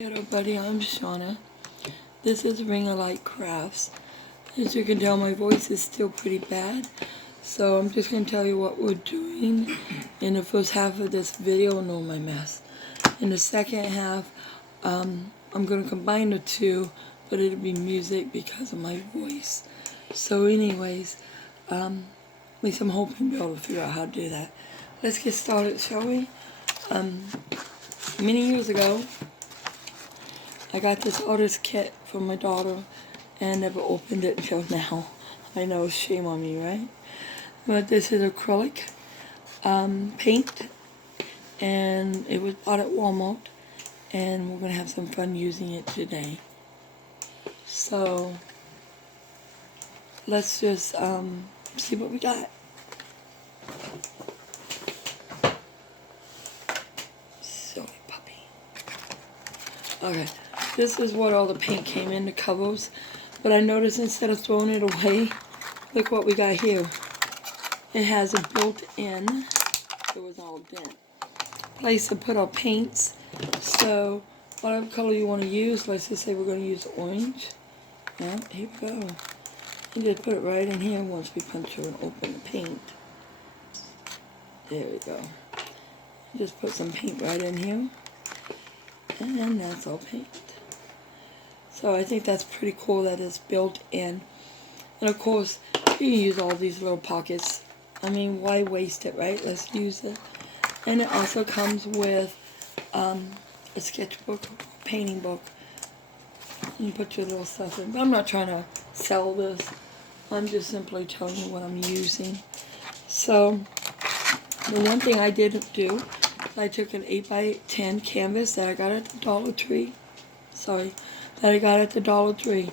Hello buddy, I'm Shauna. This is Ring of Light Crafts. As you can tell, my voice is still pretty bad, so I'm just going to tell you what we're doing in the first half of this video. No, my mess. In the second half, I'm going to combine the two, but it'll be music because of my voice. So anyways, at least I'm hoping to be able to figure out how to do that. Let's get started, shall we? Many years ago, I got this artist kit from my daughter and never opened it until now. I know, shame on me, right? But this is acrylic paint, and it was bought at Walmart, and we're going to have some fun using it today. So let's just see what we got. Silly puppy. Okay. This is what all the paint came in, the covers. But I noticed instead of throwing it away, look what we got here. It has a built-in, it was all dent, place to put our paints. So whatever color you want to use, let's just say we're going to use orange. Well, here we go. You just put it right in here once we punch through and open the paint. There we go. Just put some paint right in here. And that's all paint. So I think that's pretty cool that it's built in. And of course, you can use all these little pockets. I mean, why waste it, right? Let's use it. And it also comes with a sketchbook, painting book. You can put your little stuff in. But I'm not trying to sell this. I'm just simply telling you what I'm using. So, the one thing I did do, I took an 8x10 canvas that I got at the Dollar Tree. That I got at the Dollar Tree.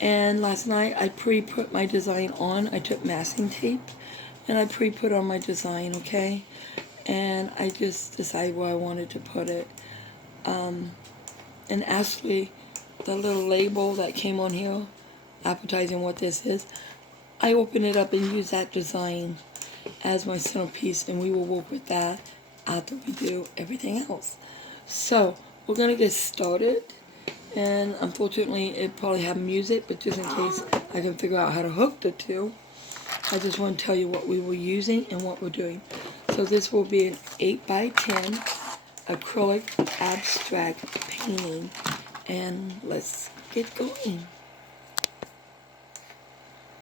And last night I pre-put my design on. I took masking tape and I pre-put on my design, okay? And I just decided where I wanted to put it. And actually, the little label that came on here, advertising what this is, I opened it up and used that design as my centerpiece, and we will work with that after we do everything else. So, we're going to get started. And unfortunately, it probably have music, but just in case I can figure out how to hook the two, I just want to tell you what we were using and what we're doing. So this will be an 8x10 acrylic abstract painting. And let's get going.